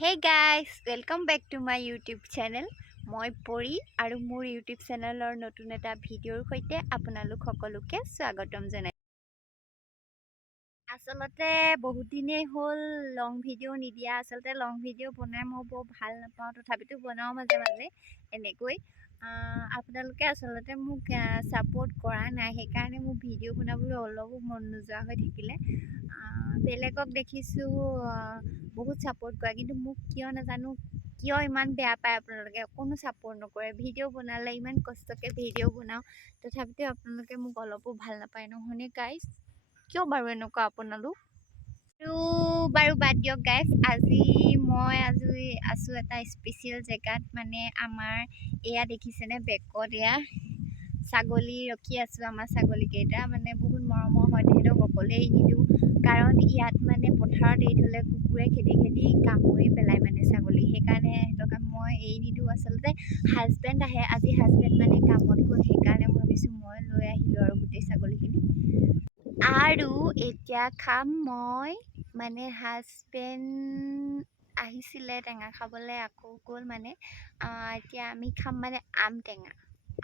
Hey guys, welcome back to my YouTube channel. মই পৰি আৰু মোৰ YouTube চেনেলৰ নতুন এটা ভিডিঅ'ৰ সৈতে আপোনালোক সকলোকে স্বাগতম জনাই। আচলতে বহুত দিনেই হ'ল লং ভিডিঅ' নিদিয়া। আচলতে লং ভিডিঅ' বনাই মই বৰ ভাল নাপাওঁ, তথাপিতো বনাওঁ মাজে মাজে এনেকৈ। আপোনালোকে আচলতে মোক ছাপোৰ্ট কৰা নাই, সেইকাৰণে মোৰ ভিডিঅ' বনাবলৈ অলপো মন নোযোৱা হৈ থাকিলে। বেলেগক দেখিছোঁ বহুত ছাপোৰ্ট কৰা, কিন্তু মোক কিয় নাজানো কিয় ইমান বেয়া পায় আপোনালোকে, অকণো ছাপোৰ্ট নকৰে। ভিডিঅ' বনালে ইমান কষ্টকৈ ভিডিঅ' বনাওঁ, তথাপিতো আপোনালোকে মোক অলপো ভাল নাপায় নহয়নে গাইজ? কিয় বাৰু এনেকুৱা আপোনালোক? আৰু বাৰু বাদ দিয়ক গাইজ, মই আছোঁ এটা স্পেচিয়েল জেগাত। মানে আমাৰ এয়া দেখিছেনে বেকত এয়া ছাগলী ৰখি আছোঁ। আমাৰ ছাগলীকেইটা মানে বহুত মৰমৰ হয়, তেহেঁতক অকলে এৰি নিদিওঁ, কাৰণ ইয়াত মানে পথাৰত এৰি থ'লে কুকুৰে খেদি খেদি কামুৰি পেলাই মানে ছাগলী, সেইকাৰণে সিহঁতক মই এৰি নিদিওঁ। আচলতে হাজবেণ্ড আহে, আজি হাজবেণ্ড মানে কামত গ'ল, সেইকাৰণে মই ভাবিছোঁ মই লৈ আহিলোঁ আৰু গোটেই ছাগলীখিনি। আৰু এতিয়া খাম মই, মানে হাজবেণ্ড আহিছিলে টেঙা খাবলৈ, আকৌ গ'ল মানে। এতিয়া আমি খাম মানে আম টেঙা,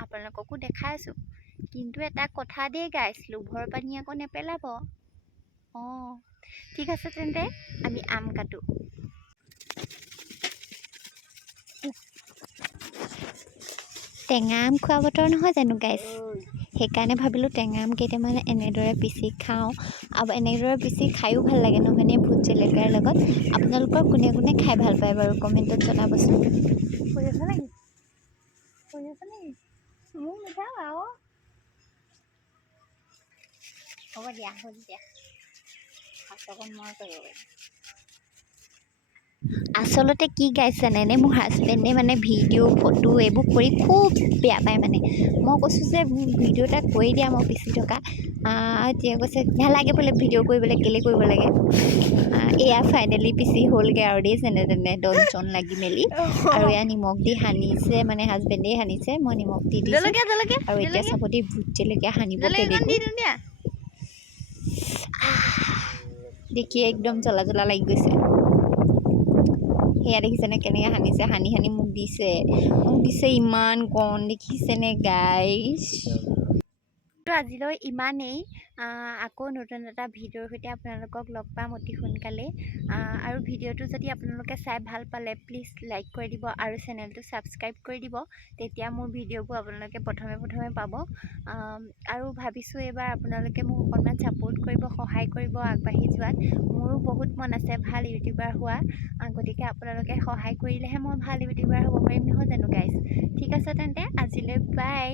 আপোনালোককো দেখাই আছোঁ। কিন্তু এটা কথা দেই গাইজ, লোভৰ পানী আকৌ নেপেলাব। ঠিক আছে তেন্তে আমি আম কাটো। টেঙা আম খোৱা বতৰ নহয় জানো গাইজ, সেইকাৰণে ভাবিলোঁ টেঙা আম কেইটামান এনেদৰে পিচি খাওঁ। আৰু এনেদৰে পিচি খায়ো ভাল লাগে নহয়নে, ভোট জলকীয়াৰ লগত। আপোনালোকৰ কোনে কোনে খাই ভাল পায় বাৰু কমেণ্টত জনাবচোন। কৰি আছা নেকি? মোৰ মিঠা আৰু হ'ব দিয়া অকণ মই কৰিব পাৰিম। আচলতে কি গাইজ জানেনে, মোৰ হাজবেণ্ডে মানে ভিডিঅ' ফটো এইবোৰ কৰি খুব বেয়া পায়। মানে মই কৈছোঁ যে মোক ভিডিঅ' এটা কৰি দিয়া, মই পিচি থকা। এতিয়া কৈছে নালাগে বোলে ভিডিঅ' কৰিবলৈ, কেলৈ কৰিব লাগে। এয়া ফাইনেলি পিচি হ'লগৈ আৰু দেই, যেনে তেনে দন চন লাগি মেলি। আৰু এয়া নিমখ দি সানিছে, মানে হাজবেণ্ডেই সানিছে, মই নিমখ দি দিছোঁ। আৰু এতিয়া চাব দেই, ভোট জলকীয়া সানিব দেখিয়ে একদম জ্বলা জ্বলা লাগি গৈছে। সেয়া দেখিছেনে কেনেকৈ সানিছে, সানি সানি মোক দিছে ইমান কণ, দেখিছেনে গাইজ? আজিলৈ ইমানেই। আকৌ নতুন এটা ভিডিঅ'ৰ সৈতে আপোনালোকক লগ পাম অতি সোনকালে। আৰু ভিডিঅ'টো যদি আপোনালোকে চাই ভাল পালে প্লিজ লাইক কৰি দিব আৰু চেনেলটো ছাবস্ক্ৰাইব কৰি দিব, তেতিয়া মোৰ ভিডিঅ'বোৰ আপোনালোকে প্ৰথমে পাব। আৰু ভাবিছোঁ এইবাৰ আপোনালোকে মোক অকণমান ছাপোৰ্ট কৰিব, সহায় কৰিব আগবাঢ়ি যোৱাত। মোৰো বহুত মন আছে ভাল ইউটিউবাৰ হোৱা, গতিকে আপোনালোকে সহায় কৰিলেহে মই ভাল ইউটিউবাৰ হ'ব পাৰিম নহয় জানো গাইজ? ঠিক আছে তেন্তে আজিলৈ বাই।